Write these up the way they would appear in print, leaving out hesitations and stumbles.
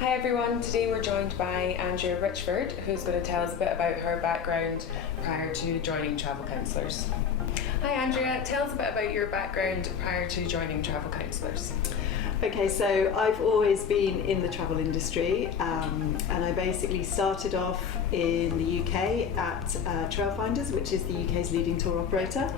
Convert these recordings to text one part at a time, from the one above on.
Hi everyone, today we're joined by Andrea Britchford, who's going to tell us a bit about her background prior to joining Travel Counsellors. Hi Andrea, tell us a bit about your background prior to joining Travel Counsellors. Okay, so I've always been in the travel industry, and I basically started off in the UK at Trailfinders, which is the UK's leading tour operator,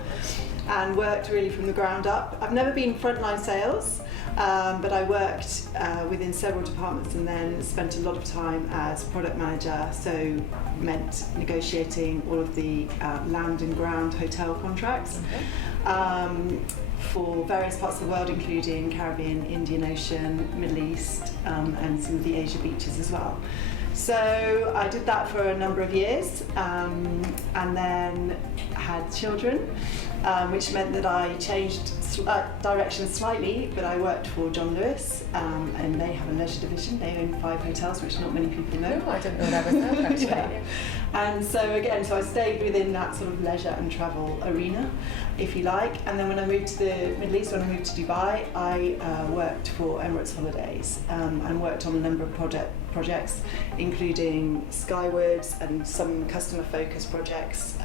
and worked really from the ground up. I've never been frontline sales, but I worked within several departments and then spent a lot of time as product manager, so meant negotiating all of the land and ground hotel contracts. Okay. For various parts of the world, including Caribbean, Indian Ocean, Middle East, and some of the Asia beaches as well. So I did that for a number of years, and then had children, which meant that I changed direction slightly, but I worked for John Lewis, and they have a leisure division. They own 5 hotels, which not many people know. No, I didn't know that was them actually. Yeah. And so again, I stayed within that sort of leisure and travel arena, if you like. And then when I moved to the Middle East, when I moved to Dubai, I worked for Emirates Holidays, and worked on a number of projects, including Skywards and some customer-focused projects,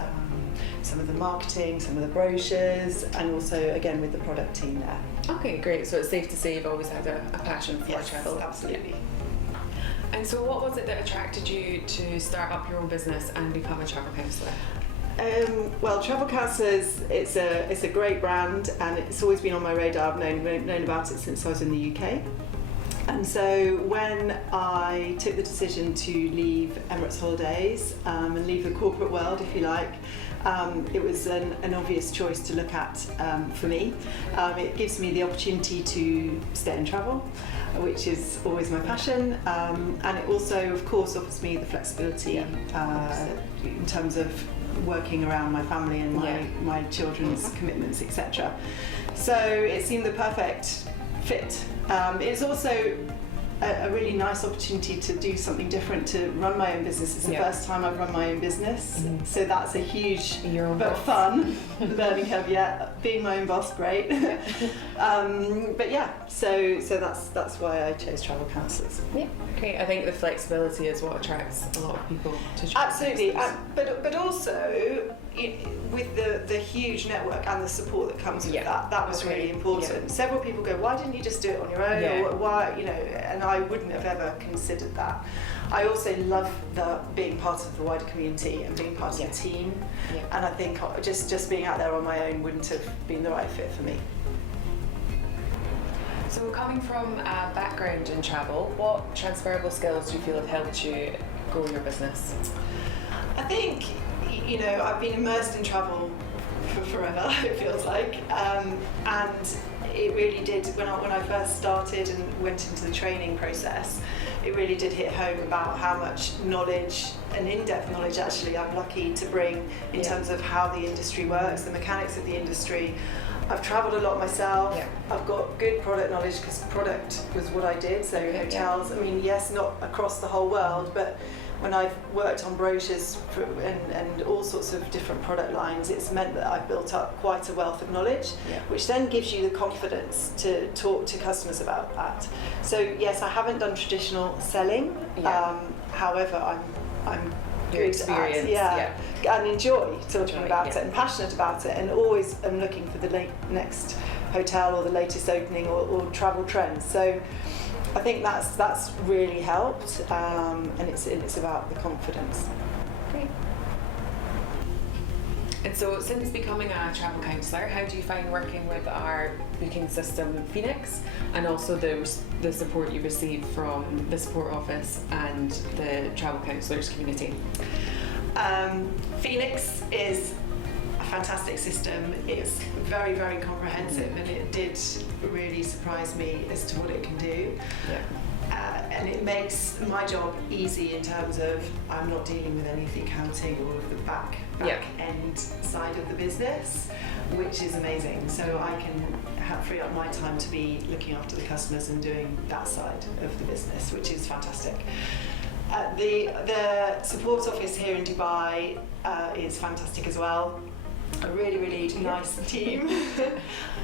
some of the marketing, some of the brochures, and also again with the product team there. Okay, great. So it's safe to say you've always had a passion for travel. Absolutely. Yeah. And so what was it that attracted you to start up your own business and become a travel counsellor? Well, Travel Counsellors, it's a great brand, and it's always been on my radar. I've known about it since I was in the UK. And so when I took the decision to leave Emirates Holidays and leave the corporate world, if you like, it was an obvious choice to look at for me. It gives me the opportunity to stay in travel, which is always my passion, and it also, of course, offers me the flexibility in terms of working around my family and my children's commitments, etc. So it seemed the perfect fit. It's also a really nice opportunity to do something different, to run my own business. It's the first time I've run my own business, so that's a huge but fun learning curve. Yeah, being my own boss, great. But yeah, so that's why I chose Travel Counsellors. Yeah, great. I think the flexibility is what attracts a lot of people to travel. Absolutely, but also with the huge network and the support that comes with that was really important. Several people go, why didn't you just do it on your own? Or why, and I wouldn't have ever considered that. I also love being part of the wider community and being part of the team. And I think just being out there on my own wouldn't have been the right fit for me. So coming from a background in travel, what transferable skills do you feel have helped you grow your business? I think, I've been immersed in travel for forever, it feels like, and it really did, when I first started and went into the training process, it really did hit home about how much knowledge, and in-depth knowledge actually, I'm lucky to bring in terms of how the industry works, the mechanics of the industry. I've travelled a lot myself. I've got good product knowledge because product was what I did, so hotels, I mean, yes, not across the whole world, but when I've worked on brochures and all sorts of different product lines, it's meant that I've built up quite a wealth of knowledge, which then gives you the confidence to talk to customers about that. So yes, I haven't done traditional selling, however, I'm good at and enjoy talking about it and passionate about it, and always am looking for the next hotel or the latest opening or travel trends. So I think that's really helped, and it's about the confidence. Great. And so since becoming a travel counsellor, how do you find working with our booking system Phoenix, and also the support you receive from the support office and the travel counsellors community? Phoenix is a fantastic system. It's very, very comprehensive, and it did really surprise me as to what it can do. And it makes my job easy in terms of I'm not dealing with any of the accounting or of the back end side of the business, which is amazing. So I can free up my time to be looking after the customers and doing that side of the business, which is fantastic. The support office here in Dubai is fantastic as well. a really, really nice team.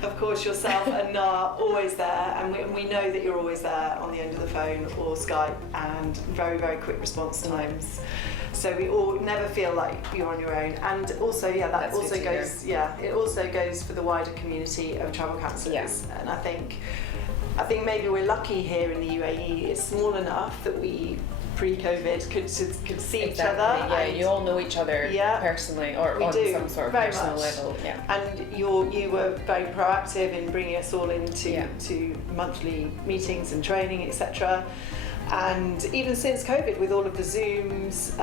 Of course, yourself and Na always there, and we know that you're always there on the end of the phone or Skype, and very, very quick response times. So we all never feel like you're on your own. And also, that That's also goes, it also goes for the wider community of travel counsellors. Yeah. And I think maybe we're lucky here in the UAE. It's small enough that we pre-COVID could see each other. Yeah, you all know each other personally, or on some sort of very personal much. level. Yeah. And you were very proactive in bringing us all into to monthly meetings and training, etc. And even since COVID, with all of the Zooms,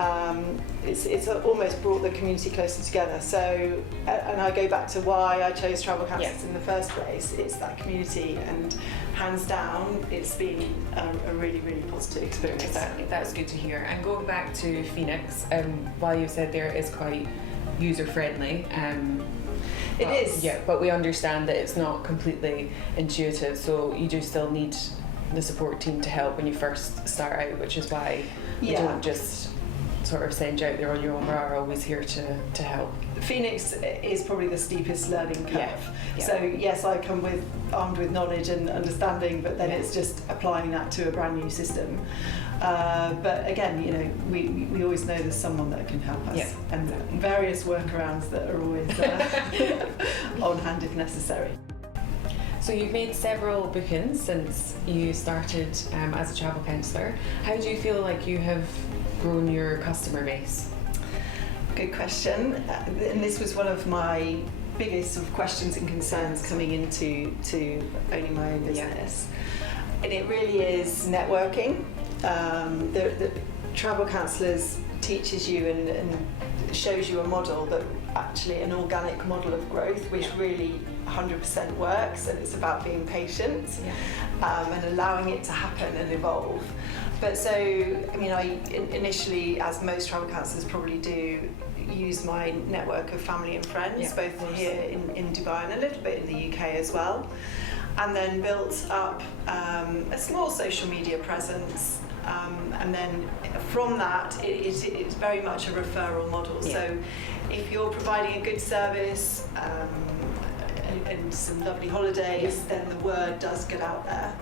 it's almost brought the community closer together. So, and I go back to why I chose travel counsellors in the first place. It's that community, and hands down, it's been a really, really positive experience. Exactly, that's good to hear. And going back to Phoenix, while you said there is quite user friendly, it is. Yeah, but we understand that it's not completely intuitive, so you do still need the support team to help when you first start out, which is why we don't just sort of send you out there on your own. We're always here to help. Phoenix is probably the steepest learning curve. Yeah. So yes, I come armed with knowledge and understanding, but then it's just applying that to a brand new system. But again, we always know there's someone that can help us, and various workarounds that are always on hand if necessary. So you've made several bookings since you started as a travel counsellor. How do you feel like you have grown your customer base? Good question. And this was one of my biggest sort of questions and concerns coming into owning my own business. And it really is networking. The travel counsellors teaches you and shows you a model, but actually an organic model of growth, which really 100% works, and it's about being patient and allowing it to happen and evolve. But so, I initially, as most travel counsellors probably do, use my network of family and friends, both here in Dubai and a little bit in the UK as well, and then built up a small social media presence. And then from that, it's very much a referral model. So if you're providing a good service and some lovely holidays, then the word does get out there.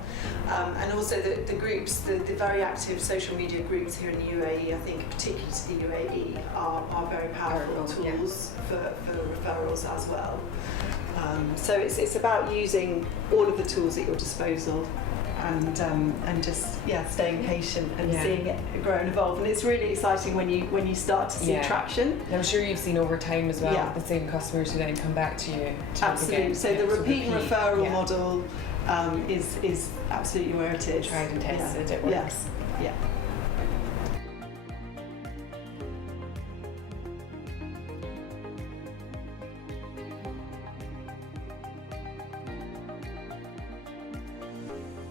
And also the groups, the very active social media groups here in the UAE, I think particularly to the UAE, are very powerful tools for referrals as well. So it's about using all of the tools at your disposal, and just staying patient and seeing it grow and evolve. And it's really exciting when you start to see traction. And I'm sure you've seen over time as well the same customers who then come back to you. Absolutely. So the repeat and referral model is absolutely where it is. Tried and tested. It works. Yeah.